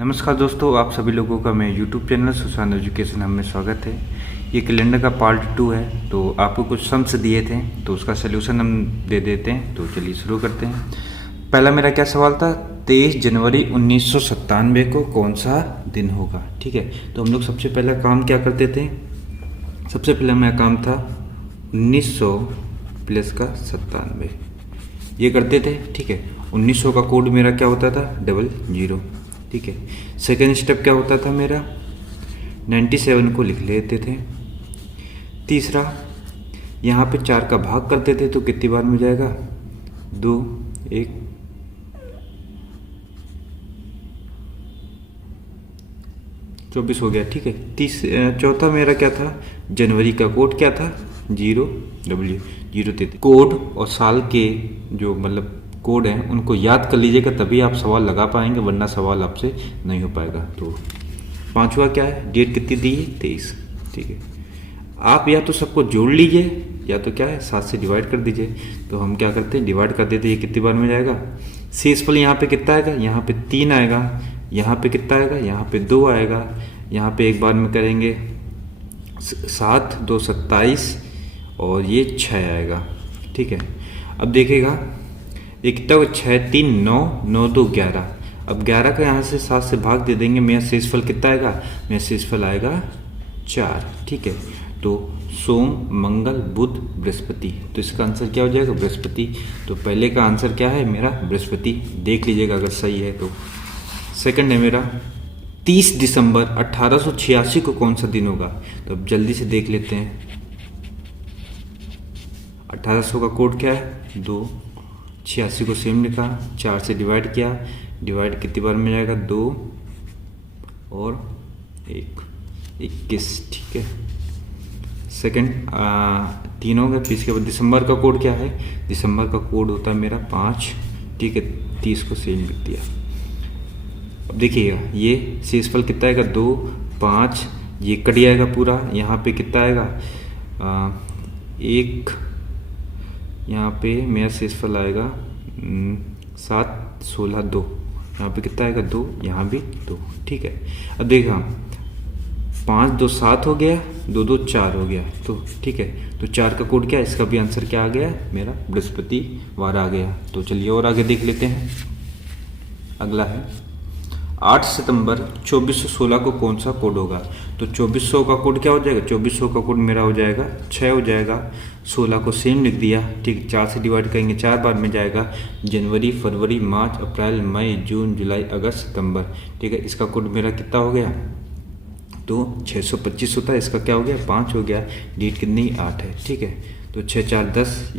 नमस्कार दोस्तों, आप सभी लोगों का मैं YouTube चैनल सुशांत एजुकेशन में स्वागत है। ये कैलेंडर का पार्ट 2 है। तो आपको कुछ सम्स दिए थे तो उसका सलूशन हम दे देते हैं। तो चलिए शुरू करते हैं। पहला मेरा क्या सवाल था, 23 जनवरी 1997 को कौन सा दिन होगा। ठीक है, तो हम लोग सबसे पहला काम क्या करते थे। सबसे पहला मेरा काम था 1900 प्लस का 97, ये करते थे। ठीक है, 1900 का कोड मेरा क्या होता था, 00। ठीक है, सेकेंड स्टेप क्या होता था मेरा, 97 को लिख लेते थे। तीसरा, यहाँ पे 4 का भाग करते थे तो कितनी बार में जाएगा, 2, 1, 24 हो गया। ठीक है, चौथा मेरा क्या था, जनवरी का कोड क्या था, 0W। कोड और साल के जो मतलब कोड हैं उनको याद कर लीजिएगा, तभी आप सवाल लगा पाएंगे, वरना सवाल आपसे नहीं हो पाएगा। तो पांचवा क्या है, डेट कितनी दी है, 23। ठीक है, आप या तो सबको जोड़ लीजिए या तो क्या है 7 से डिवाइड कर दीजिए। तो हम क्या करते हैं, डिवाइड कर देते हैं। ये कितनी बार में जाएगा, शेषफल यहाँ पे कितना आएगा, यहाँ पे 3 आएगा, यहाँ पे कितना आएगा, यहाँ पे 2 आएगा, यहाँ पे एक बार में करेंगे 7, 2 27 और ये 6 आएगा। ठीक है, अब देखिएगा एक कितना, 6 3 9 9 2 11। अब 11 का यहाँ से 7 से भाग दे देंगे, मेरा शेषफल कितना आएगा, मेरा शेषफल आएगा 4। ठीक है, तो सोम मंगल बुध बृहस्पति, तो इसका आंसर क्या हो जाएगा, बृहस्पति। तो पहले का आंसर क्या है मेरा, बृहस्पति। देख लीजिएगा अगर सही है तो। सेकंड है मेरा 30 दिसंबर 1886 को कौन सा दिन होगा। तो अब जल्दी से देख लेते हैं। 1800 का कोड क्या है, 2, 86 को सेम लिखा, 4 से डिवाइड किया, डिवाइड कितनी बार में जाएगा, 2 और 1, 21। ठीक है, सेकंड 3 हो गया। फिर इसके बाद दिसंबर का कोड क्या है, दिसंबर का कोड होता है मेरा 5। ठीक है, 30 को सेम लिख दिया। अब देखिएगा ये शेषफल कितना आएगा, 2, 5, ये कट जाएगा पूरा। यहाँ पे कितना आएगा, 1, यहाँ पे मेरा शेषफल आएगा 7, 16, 2। यहाँ पे कितना आएगा, 2, यहाँ भी 2। ठीक है, अब देखा 5 2 7 हो गया, 2 2 4 हो गया। तो ठीक है, तो 4 का कोड क्या है, इसका भी आंसर क्या आ गया, मेरा बृहस्पतिवार आ गया। तो चलिए और आगे देख लेते हैं। अगला है 8 सितंबर 2416 को कौन सा कोड होगा। तो 2400 का कोड क्या हो जाएगा, 2400 का कोड मेरा हो जाएगा 6 हो जाएगा। 16 को सेम लिख दिया। ठीक, 4 से डिवाइड करेंगे, 4 बार में जाएगा, जनवरी फरवरी मार्च अप्रैल मई जून जुलाई अगस्त सितंबर। ठीक है, इसका कोड मेरा कितना हो गया, तो 625 होता है। इसका क्या हो गया, 5 हो गया। डेट कितनी, 8 है। ठीक है, तो 6 4 10,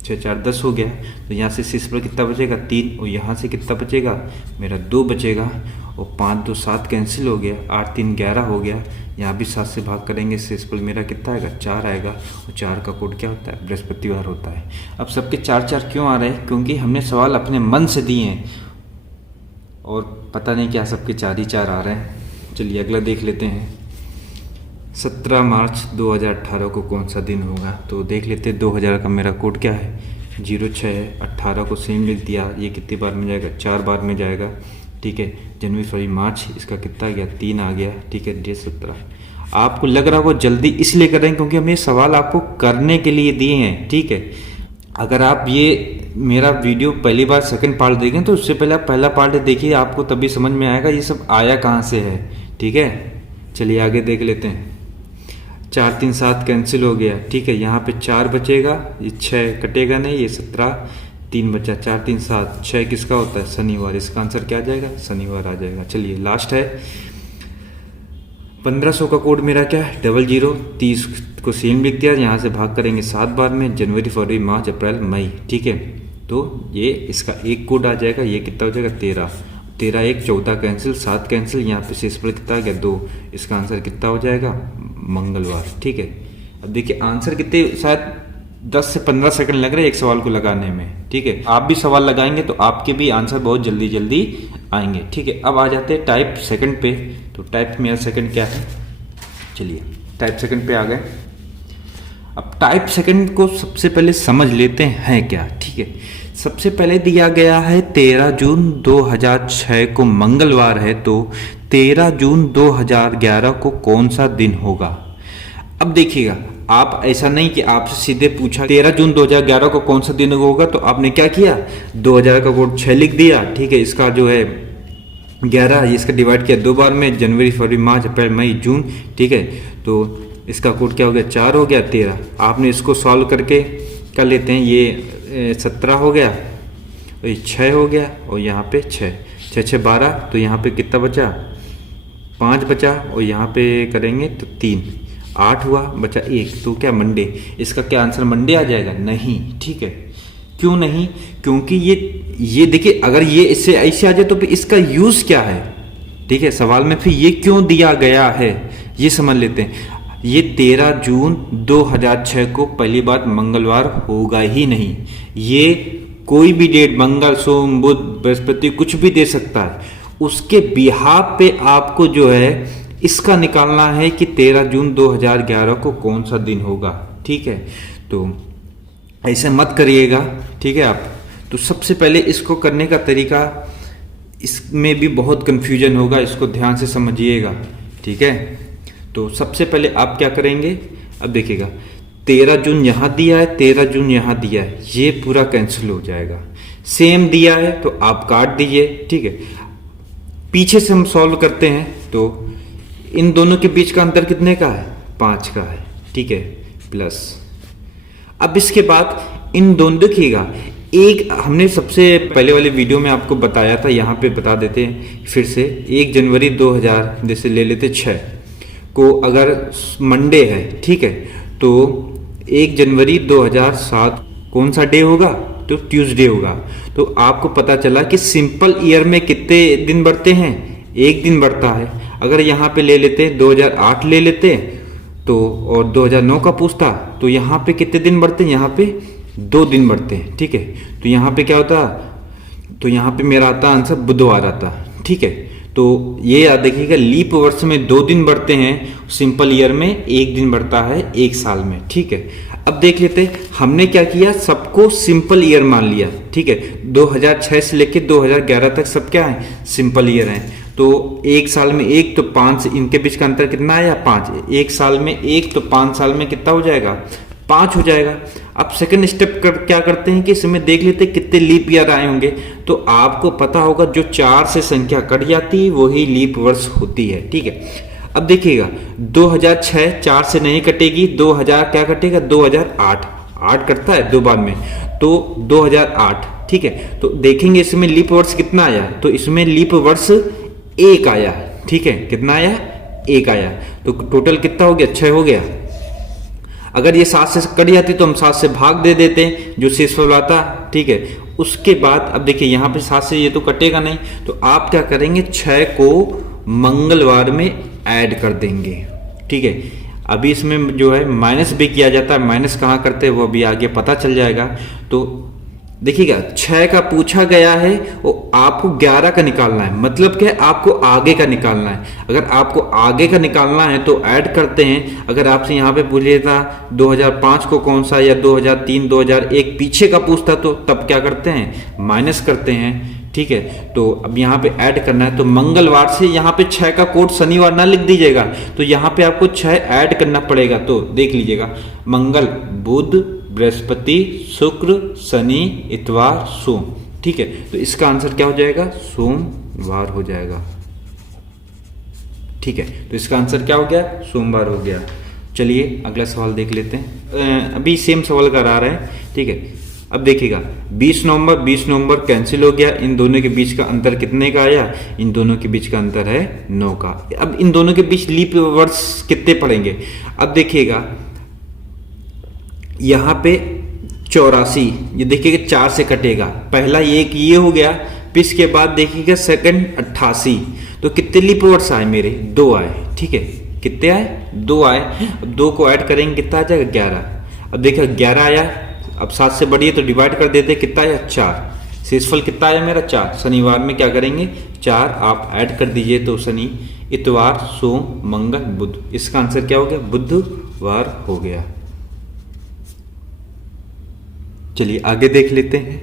6 4 10 हो गया। तो यहाँ से शेषफल कितना बचेगा, 3, और यहाँ से कितना बचेगा, मेरा 2 बचेगा, और 5 2 7 कैंसिल हो गया, 8 3 11 हो गया। यहाँ भी 7 से भाग करेंगे, शेषफल मेरा कितना आएगा, 4 आएगा। और 4 का कोड क्या होता है, बृहस्पतिवार होता है। अब सबके 4 4 क्यों आ रहे हैं, क्योंकि हमने सवाल अपने मन से दिए हैं और पता नहीं क्या सबके 4 ही 4 आ रहे हैं। चलिए अगला देख लेते हैं। 17 मार्च 2018 को कौन सा दिन होगा। तो देख लेते हैं, 2000 का मेरा कोड क्या है, 06 है। 18 को सेम लिख दिया, ये कितनी बार में जाएगा, 4 बार में जाएगा। ठीक है, जनवरी फरवरी मार्च, इसका कितना आ गया, 3 आ गया। ठीक है, डेट 17। आपको लग रहा होगा जल्दी इसलिए कर रहे हैं क्योंकि हम ये सवाल आपको करने के लिए दिए हैं। ठीक है, अगर आप ये मेरा वीडियो पहली बार सेकंड पार्ट देखें तो उससे पहले आप पहला पार्ट देखिए, आपको तभी समझ में आएगा ये सब आया कहाँ से है। ठीक है, चलिए आगे देख लेते हैं। 4 3 7 कैंसिल हो गया। ठीक है, यहाँ पे 4 बचेगा, ये 6 कटेगा नहीं, ये 17, 3 बचा, 4 3 7, 6 किसका होता है, शनिवार। इसका आंसर क्या आ जाएगा, शनिवार आ जाएगा। चलिए लास्ट है 1500 का कोड मेरा क्या है, 00। 30 को सेम लिख दिया, यहाँ से भाग करेंगे 7 बार में, जनवरी फरवरी मार्च अप्रैल मई। ठीक है, तो ये इसका एक कोड आ जाएगा, ये कितना हो जाएगा, 13 13 1 14 कैंसिल, 7 कैंसिल, यहाँ पे शेषफल कितना आ गया, 2। इसका आंसर कितना हो जाएगा, मंगलवार। ठीक है, अब देखिए आंसर कितने, शायद 10 से 15 सेकंड लग रहे हैं एक सवाल को लगाने में। ठीक है, आप भी सवाल लगाएंगे तो आपके भी आंसर बहुत जल्दी जल्दी आएंगे। ठीक है, अब आ जाते हैं टाइप सेकंड पे। तो टाइप मेरा सेकंड क्या है, चलिए टाइप सेकंड पे आ गए। अब टाइप सेकंड को सबसे पहले समझ लेते हैं क्या। ठीक है, सबसे पहले दिया गया है 13 जून 2006 को मंगलवार है, तो 13 जून 2011 को कौन सा दिन होगा। अब देखिएगा, आप ऐसा नहीं कि आपसे सीधे पूछा 13 जून 2011 को कौन सा दिन होगा, तो आपने क्या किया, 2000 का कोड 6 लिख दिया, ठीक है। इसका जो है 11, इसका डिवाइड किया 2 बार में, जनवरी, फरवरी, मार्च, अप्रैल, मई, जून, ठीक है। तो इसका कोड क्या हो गया, 4 हो गया। 13 आपने इसको सॉल्व करके कर लेते हैं, ये 17 हो गया, और ये 6 हो गया, और यहाँ पे 6 6 6 12, तो यहाँ पे कितना बचा, 5 बचा, और यहाँ पे करेंगे तो 3 8 हुआ, बचा 1, तो क्या मंडे। इसका क्या आंसर मंडे आ जाएगा, नहीं, ठीक है। क्यों नहीं, क्योंकि ये देखिए, अगर ये इससे ऐसे आ जाए तो फिर इसका यूज क्या है, ठीक है। सवाल में फिर ये क्यों दिया गया है ये समझ लेते हैं। ये 13 जून 2006 को पहली बात मंगलवार होगा ही नहीं, ये कोई भी डेट, मंगल, सोम, बुध, बृहस्पति कुछ भी दे सकता है। उसके बिहाफ पे आपको जो है इसका निकालना है कि 13 जून 2011 को कौन सा दिन होगा, ठीक है। तो ऐसे मत करिएगा, ठीक है आप। तो सबसे पहले इसको करने का तरीका, इसमें भी बहुत कंफ्यूजन होगा, इसको ध्यान से समझिएगा, ठीक है। तो सबसे पहले आप क्या करेंगे, अब देखिएगा 13 जून यहाँ दिया है, 13 जून यहाँ दिया है, ये पूरा कैंसिल हो जाएगा। सेम दिया है तो आप काट दीजिए, ठीक है। पीछे से हम सॉल्व करते हैं, तो इन दोनों के बीच का अंतर कितने का है, 5 का है, ठीक है, प्लस। अब इसके बाद इन दोनों, देखिएगा, एक हमने सबसे पहले वाले वीडियो में आपको बताया था, यहाँ पे बता देते हैं फिर से। 1 जनवरी 2000 जैसे ले लेते 6 को, अगर मंडे है, ठीक है, तो 1 जनवरी 2007 कौन सा डे होगा, तो ट्यूसडे होगा। तो आपको पता चला कि सिंपल ईयर में कितने दिन बढ़ते हैं, 1 दिन बढ़ता है। अगर यहाँ पे ले लेते 2008 ले लेते तो, और 2009 का पूछता, तो यहाँ पे कितने दिन बढ़ते हैं, यहाँ पे 2 दिन बढ़ते हैं, ठीक है। तो यहाँ पे क्या होता, तो यहाँ पे मेरा आता आंसर बुधवार आता, ठीक है। तो ये याद रखिएगा, लीप वर्ष में 2 दिन बढ़ते हैं, सिंपल ईयर में 1 दिन बढ़ता है 1 साल में, ठीक है। अब देख लेते हैं, हमने क्या किया, सबको सिंपल ईयर मान लिया, ठीक है। 2006 से लेके 2011 तक सब क्या है, सिंपल ईयर हैं। तो 1 साल में 1, तो 5, इनके बीच का अंतर कितना आया, 5। 1 साल में 1, तो 5 साल में कितना हो जाएगा, 5 हो जाएगा। अब सेकंड स्टेप क्या करते हैं कि इसमें देख लेते हैं कितने लीप ईयर आए होंगे। तो आपको पता होगा जो 4 से संख्या कट जाती है वही लीप वर्ष होती है, ठीक है। अब देखिएगा 2006 4 से नहीं कटेगी, 2000 क्या कटेगा, 2008 8 कटता है 2 बार में, तो 2008, ठीक है। तो देखेंगे इसमें लीप वर्ष कितना आया, तो इसमें लीप वर्ष 1 आया, ठीक है। कितना आया, 1 आया। तो टोटल कितना हो गया, 6 हो गया। अगर ये 7 से कट जाती तो हम 7 से भाग दे देते हैं, जो शेषफल आता, ठीक है। उसके बाद अब देखिए यहाँ पे 7 से ये तो कटेगा नहीं, तो आप क्या करेंगे, 6 को मंगलवार में ऐड कर देंगे, ठीक है। अभी इसमें जो है माइनस भी किया जाता है, माइनस कहाँ करते हैं वो अभी आगे पता चल जाएगा। तो देखिएगा 6 का पूछा गया है, वो आपको 11 का निकालना है, मतलब क्या, आपको आगे का निकालना है। अगर आपको आगे का निकालना है तो ऐड करते हैं। अगर आपसे यहाँ पे पूछ लिया था 2005 को कौन सा, या 2003 2001 पीछे का पूछता, तो तब क्या करते हैं, माइनस करते हैं, ठीक है। तो अब यहाँ पे ऐड करना है, तो मंगलवार से यहाँ पे 6 का कोड शनिवार ना लिख दीजिएगा, तो यहाँ पे आपको 6 ऐड करना पड़ेगा। तो देख लीजिएगा, मंगल, बुध, बृहस्पति, शुक्र, शनि, इतवार, सोम, ठीक है। तो इसका आंसर क्या हो जाएगा, सोमवार हो जाएगा, ठीक है। तो इसका आंसर क्या हो गया, सोमवार हो गया। चलिए अगला सवाल देख लेते हैं। अभी सेम सवाल करा रहे हैं, ठीक है। अब देखिएगा 20 नवंबर कैंसिल हो गया, इन दोनों के बीच का अंतर कितने का आया, इन दोनों के बीच का अंतर है 9 का। अब इन दोनों के बीच लीप वर्ष कितने पड़ेंगे, अब देखिएगा यहाँ पे 84, ये देखिएगा 4 से कटेगा, पहला एक ये हो गया, फिर इसके बाद देखिएगा सेकंड 88, तो कितने लीप वर्ष आए मेरे, 2 आए, ठीक है। कितने आए, 2 आए। अब 2 को ऐड करेंगे कितना आ जाएगा, 11। अब देखिए 11 आया, अब 7 से बढ़िए तो डिवाइड कर देते, कितना आया, 4। शेषफल कितना आया मेरा, 4। शनिवार में क्या करेंगे, 4 आप ऐड कर दीजिए, तो शनि, इतवार, सोम, मंगल, बुध, इसका आंसर क्या हो गया, बुधवार हो गया। चलिए आगे देख लेते हैं।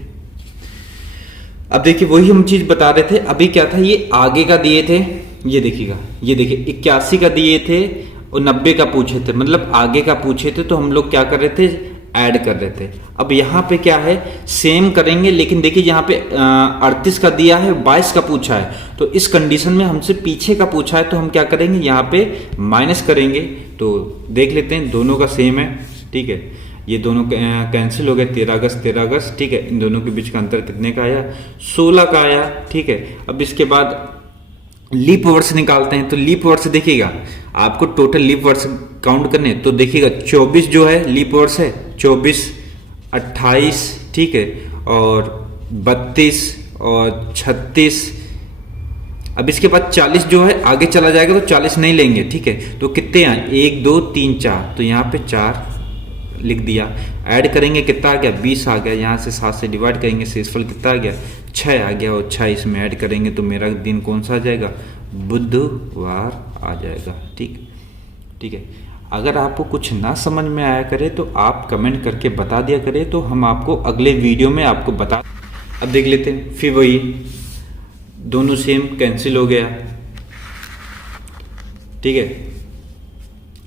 अब देखिए वही हम चीज बता रहे थे, अभी क्या था, ये आगे का दिए थे, ये देखिएगा, ये देखिए 81 का दिए थे और 90 का पूछे थे, मतलब आगे का पूछे थे, तो हम लोग क्या कर रहे थे, ऐड कर रहे थे। अब यहाँ पे क्या है, सेम करेंगे, लेकिन देखिए यहाँ पे 38 का दिया है, 22 का पूछा है, तो इस कंडीशन में हमसे पीछे का पूछा है, तो हम क्या करेंगे, यहाँ पे माइनस करेंगे। तो देख लेते हैं, दोनों का सेम है, ठीक है, ये दोनों कैंसिल हो गए, 13 अगस्त 13 अगस्त, ठीक है। इन दोनों के बीच का अंतर कितने का आया, 16 का आया, ठीक है। अब इसके बाद लीप वर्ष निकालते हैं, तो लीप वर्ष देखिएगा, आपको टोटल लीप वर्ष काउंट करने, तो देखिएगा 24 जो है लीप वर्ष है, 24, 28, ठीक है, और 32 और 36। अब इसके बाद 40 जो है आगे चला जाएगा, तो 40 नहीं लेंगे, ठीक है। तो कितने आए, 1 2 3 4, तो यहाँ पे 4 लिख दिया। ऐड करेंगे कितना आ गया, 20 आ गया, यहाँ से 7 से डिवाइड करेंगे, शेषफल कितना आ गया, 6 आ गया, और 6 इसमें ऐड करेंगे तो मेरा दिन कौन सा आ जाएगा, बुधवार आ जाएगा, ठीक है। अगर आपको कुछ ना समझ में आया करे तो आप कमेंट करके बता दिया करे, तो हम आपको अगले वीडियो में आपको बता। अब देख लेते हैं, फिर वही दोनों सेम कैंसिल हो गया, ठीक है।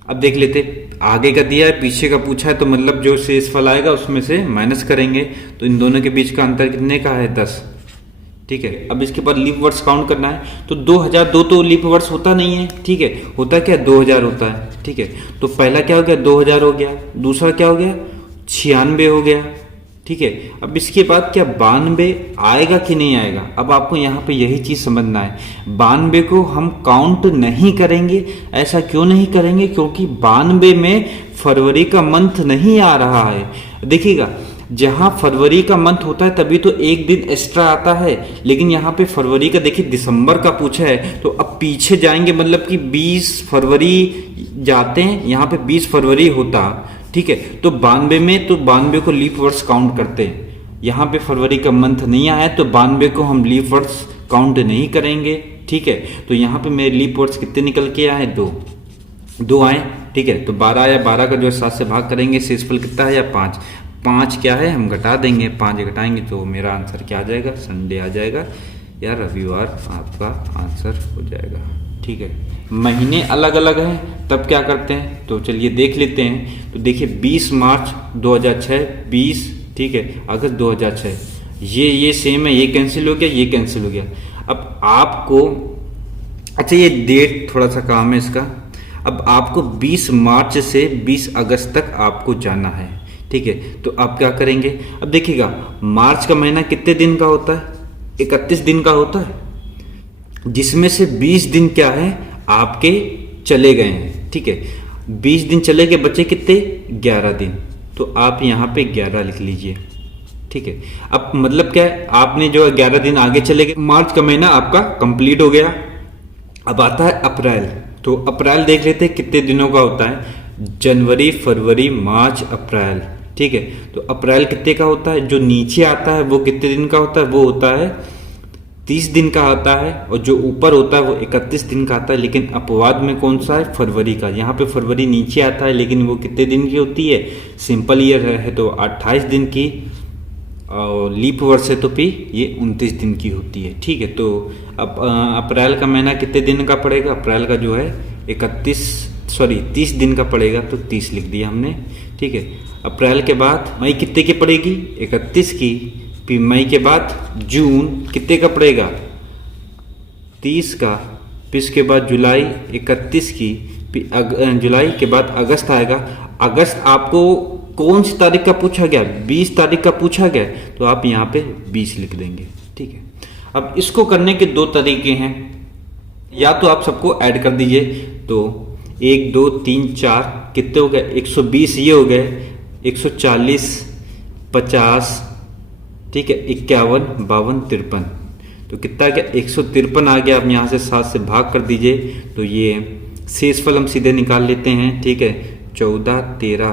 अब देख लेते, आगे का दिया है, पीछे का पूछा है, तो मतलब जो शेषफल आएगा उसमें से माइनस करेंगे, तो इन दोनों के बीच का अंतर कितने का है, 10, ठीक है। अब इसके बाद लीप वर्ष काउंट करना है, तो 2002 तो लीप वर्ष होता नहीं है, ठीक है, होता क्या 2000 होता है, ठीक है। तो पहला क्या हो गया, 2000 हो गया, दूसरा क्या हो गया, 96 हो गया, ठीक है। अब इसके बाद क्या 92 आएगा कि नहीं आएगा, अब आपको यहाँ पे यही चीज समझना है। 92 को हम काउंट नहीं करेंगे, ऐसा क्यों नहीं करेंगे, क्योंकि 92 में फरवरी का मंथ नहीं आ रहा है। देखिएगा, जहां फरवरी का मंथ होता है तभी तो एक दिन एक्स्ट्रा आता है, लेकिन यहाँ पे फरवरी का देखिए दिसंबर का पूछा है, तो अब पीछे जाएंगे, मतलब कि 20 फरवरी जाते हैं, यहाँ पे 20 फरवरी होता, ठीक है। तो 92 में, तो 92 को लीप वर्ष काउंट करते हैं, यहाँ पे फरवरी का मंथ नहीं आया, तो 92 को हम लीप वर्ष काउंट नहीं करेंगे, ठीक है। तो यहाँ पे मेरे लीप वर्ष कितने निकल के आए, 2 आए, ठीक है। तो 12 आया, 12 का जो है 7 से भाग करेंगे, शेषफल कितना है, 5, 5 क्या है, हम घटा देंगे, 5 घटाएंगे तो मेरा आंसर क्या आ जाएगा, संडे आ जाएगा, या रविवार आपका आंसर हो जाएगा, ठीक है। महीने अलग अलग हैं, तब क्या करते हैं, तो चलिए देख लेते हैं। तो देखिए 20 मार्च 2006, 20, ठीक है, अगस्त 2006, ये सेम है, ये कैंसिल हो गया, ये कैंसिल हो गया। अब आपको, अच्छा ये डेट थोड़ा सा काम है इसका, अब आपको 20 मार्च से 20 अगस्त तक आपको जाना है, ठीक है। तो आप क्या करेंगे, अब देखिएगा मार्च का महीना कितने दिन का होता है, 31 दिन का होता है, जिसमें से 20 दिन क्या है आपके चले गए हैं, ठीक है। 20 दिन चले गए, बचे कितने, 11 दिन, तो आप यहाँ पे 11 लिख लीजिए, ठीक है। अब मतलब क्या है, आपने जो 11 दिन आगे चले गए, मार्च का महीना आपका कंप्लीट हो गया। अब आता है अप्रैल, तो अप्रैल देख लेते हैं कितने दिनों का होता है, जनवरी फरवरी मार्च अप्रैल, ठीक है। तो अप्रैल कितने का होता है, जो नीचे आता है वो कितने दिन का होता है, वो होता है 30 दिन का आता है, और जो ऊपर होता है वो 31 दिन का आता है। लेकिन अपवाद में कौन सा है, फरवरी का, यहाँ पे फरवरी नीचे आता है, लेकिन वो कितने दिन की होती है, सिंपल ईयर है तो 28 दिन की, और लीप वर्ष है तो फिर ये 29 दिन की होती है, ठीक है। तो अब अप्रैल का महीना कितने दिन का पड़ेगा, अप्रैल का जो है 30 दिन का पड़ेगा, तो 30 लिख दिया हमने, ठीक है। अप्रैल के बाद मई कितने की पड़ेगी, 31 की, फिर मई के बाद जून कितने का पड़ेगा, 30 का, फिर इसके बाद जुलाई 31 की, फिर जुलाई के बाद अगस्त आएगा। अगस्त आपको कौन सी तारीख का पूछा गया, 20 तारीख का पूछा गया, तो आप यहाँ पे 20 लिख देंगे, ठीक है। अब इसको करने के 2 तरीके हैं, या तो आप सबको ऐड कर दीजिए, तो 1 2 3 4 कितने हो गए, 120 ये हो गए, 140 50, ठीक है, 51 52 53, तो कितना गया, 153 आ गया। अब यहाँ से 7 से भाग कर दीजिए, तो ये शेषफल हम सीधे निकाल लेते हैं, ठीक है, 14 13,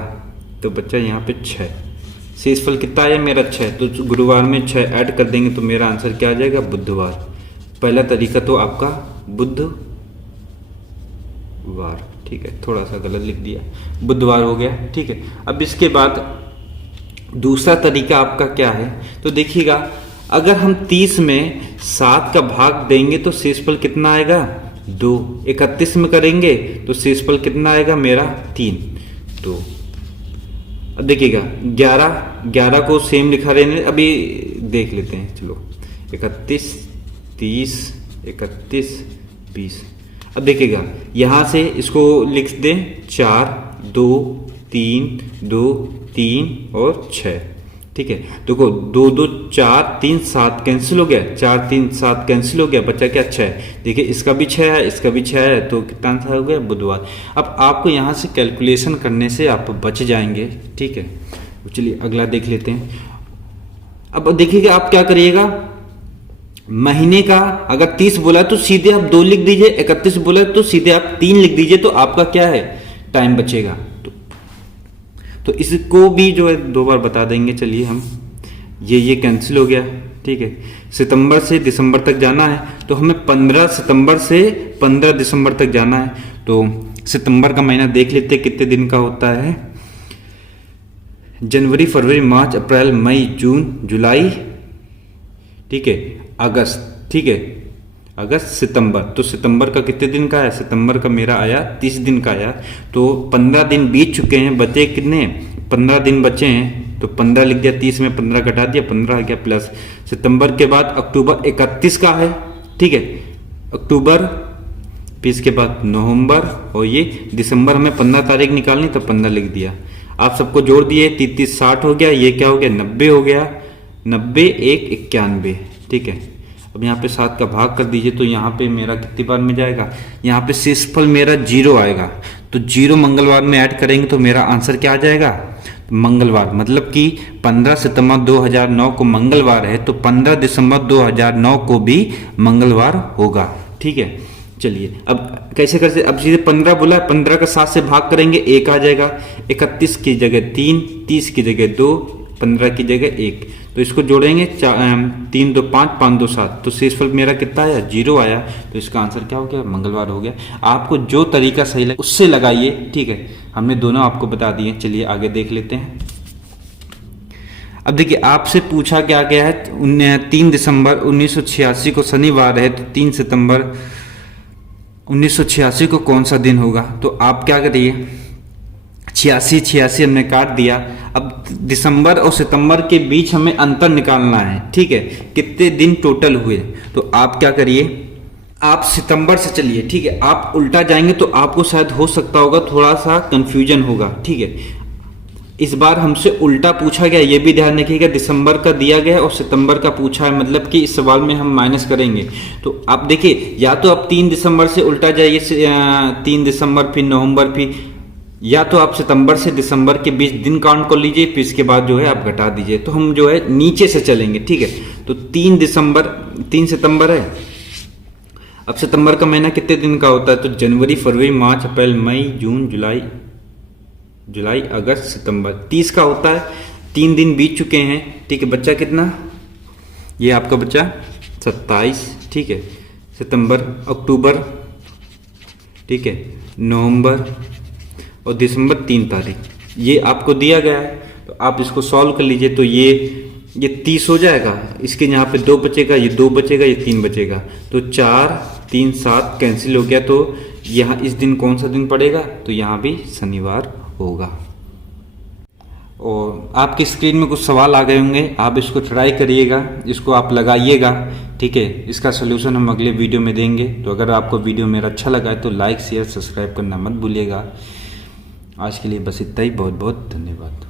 तो बच्चा यहाँ पे 6, शेषफल कितना आया मेरा 6, तो गुरुवार में 6 ऐड कर देंगे तो मेरा आंसर क्या आ जाएगा, बुधवार। पहला तरीका तो आपका बुधवार, ठीक है, थोड़ा सा गलत लिख दिया, बुधवार हो गया, ठीक है। अब इसके बाद दूसरा तरीका आपका क्या है, तो देखिएगा अगर हम 30 में 7 का भाग देंगे तो शेषफल कितना आएगा 2। 31 में करेंगे तो शेषफल कितना आएगा मेरा 3। तो अब देखिएगा 11 को सेम लिखा रहने, अभी देख लेते हैं। चलो 31, 30, 31, 20। अब देखिएगा यहां से इसको लिख दें 4, 2, 3, 2, 3 और 6। ठीक है, देखो 2, 2, 4, 3, 7 कैंसिल हो गया, 4, 3, 7 कैंसिल हो गया, बचा क्या 6। देखिए इसका भी 6 है, इसका भी 6 है, तो कितना आंसर हो गया बुधवार। अब आपको यहाँ से कैलकुलेशन करने से आप बच जाएंगे। ठीक है, चलिए अगला देख लेते हैं। अब देखिएगा आप क्या करिएगा, महीने का अगर 30 बोला तो सीधे आप 2 लिख दीजिए, 31 बोला तो सीधे आप 3 लिख दीजिए, तो आपका क्या है टाइम बचेगा। तो इसको भी जो है 2 बार बता देंगे। चलिए हम ये कैंसिल हो गया। ठीक है, सितंबर से दिसंबर तक जाना है, तो हमें 15 सितंबर से 15 दिसंबर तक जाना है। तो सितंबर का महीना देख लेते हैं कितने दिन का होता है। जनवरी, फरवरी, मार्च, अप्रैल, मई, जून, जुलाई, ठीक है, अगस्त। ठीक है, अगस्त, सितंबर। तो सितंबर का कितने दिन का है, सितंबर का मेरा आया 30 दिन का आया। तो 15 दिन बीत चुके हैं, बचे कितने 15 दिन बचे हैं, तो 15 लिख दिया, 30 में 15 घटा दिया, 15 आ गया प्लस। सितंबर के बाद अक्टूबर 31 का है। ठीक है, अक्टूबर, फिर इसके बाद नवंबर, और ये दिसंबर हमें 15 तारीख निकालनी, तो 15 लिख दिया। आप सबको जोड़ दिए, 30, 60 हो गया, ये क्या हो गया 90 हो गया, 90, 1, 91। ठीक है, अब यहाँ पे 7 का भाग कर दीजिए, तो यहाँ पे मेरा कितनी बार में जाएगा, यहाँ पे शेषफल मेरा 0 आएगा। तो 0 मंगलवार में ऐड करेंगे तो मेरा आंसर क्या आ जाएगा, मंगलवार। मतलब कि 15 सितंबर 2009 को मंगलवार है, तो 15 दिसंबर 2009 को भी मंगलवार होगा। ठीक है, चलिए अब कैसे करते, अब सीधे 15 बोला, 15 का 7 से भाग करेंगे, 1 आ जाएगा। 31 की जगह 3, 30 की जगह 2, 15 की जगह 1, तो इसको जोड़ेंगे 3, 2, 5, 5, 2, 7, तो शेषफल मेरा कितना आया 0 आया। तो इसका आंसर क्या हो गया, मंगलवार हो गया। आपको जो तरीका सही लगे उससे लगाइए। ठीक है, हमने दोनों आपको बता दिए। चलिए आगे देख लेते हैं। अब देखिए आपसे पूछा क्या गया है, 3 दिसंबर 1986 को शनिवार है, तो 3 सितंबर 1986 को कौन सा दिन होगा। तो आप क्या करिए, 86 हमने काट दिया। अब दिसंबर और सितंबर के बीच हमें अंतर निकालना है। ठीक है, कितने दिन टोटल हुए, तो आप क्या करिए, आप सितंबर से चलिए। ठीक है, आप उल्टा जाएंगे तो आपको शायद हो सकता होगा थोड़ा सा कंफ्यूजन होगा। ठीक है, इस बार हमसे उल्टा पूछा गया, ये भी ध्यान रखिएगा, दिसंबर का दिया गया और सितंबर का पूछा है, मतलब कि इस सवाल में हम माइनस करेंगे। तो आप देखिए, या तो आप 3 दिसंबर से उल्टा जाइए, 3 दिसंबर फिर नवंबर, फिर या तो आप सितंबर से दिसंबर के बीच दिन काउंट कर लीजिए, फिर इसके बाद जो है आप घटा दीजिए। तो हम जो है नीचे से चलेंगे। ठीक है, तो 3 सितंबर है। अब सितंबर का महीना कितने दिन का होता है, तो जनवरी, फरवरी, मार्च, अप्रैल, मई, जून, जुलाई, अगस्त, सितंबर, 30 का होता है। 3 दिन बीत चुके हैं। ठीक है, बच्चा कितना, ये आपका बच्चा 27। ठीक है, सितंबर, अक्टूबर, ठीक है, नवंबर और दिसंबर 3 तारीख, ये आपको दिया गया है। तो आप इसको सॉल्व कर लीजिए, तो ये 30 हो जाएगा, इसके यहाँ पे 2 बचेगा, ये 2 बचेगा, ये 3 बचेगा, तो 4, 3, 7 कैंसिल हो गया। तो यहाँ इस दिन कौन सा दिन पड़ेगा, तो यहाँ भी शनिवार होगा। और आपकी स्क्रीन में कुछ सवाल आ गए होंगे, आप इसको ट्राई करिएगा, इसको आप लगाइएगा। ठीक है, इसका सोल्यूशन हम अगले वीडियो में देंगे। तो अगर आपको वीडियो मेरा अच्छा लगा है तो लाइक, शेयर, सब्सक्राइब करना मत भूलिएगा। आज के लिए बस इतना ही, बहुत बहुत धन्यवाद।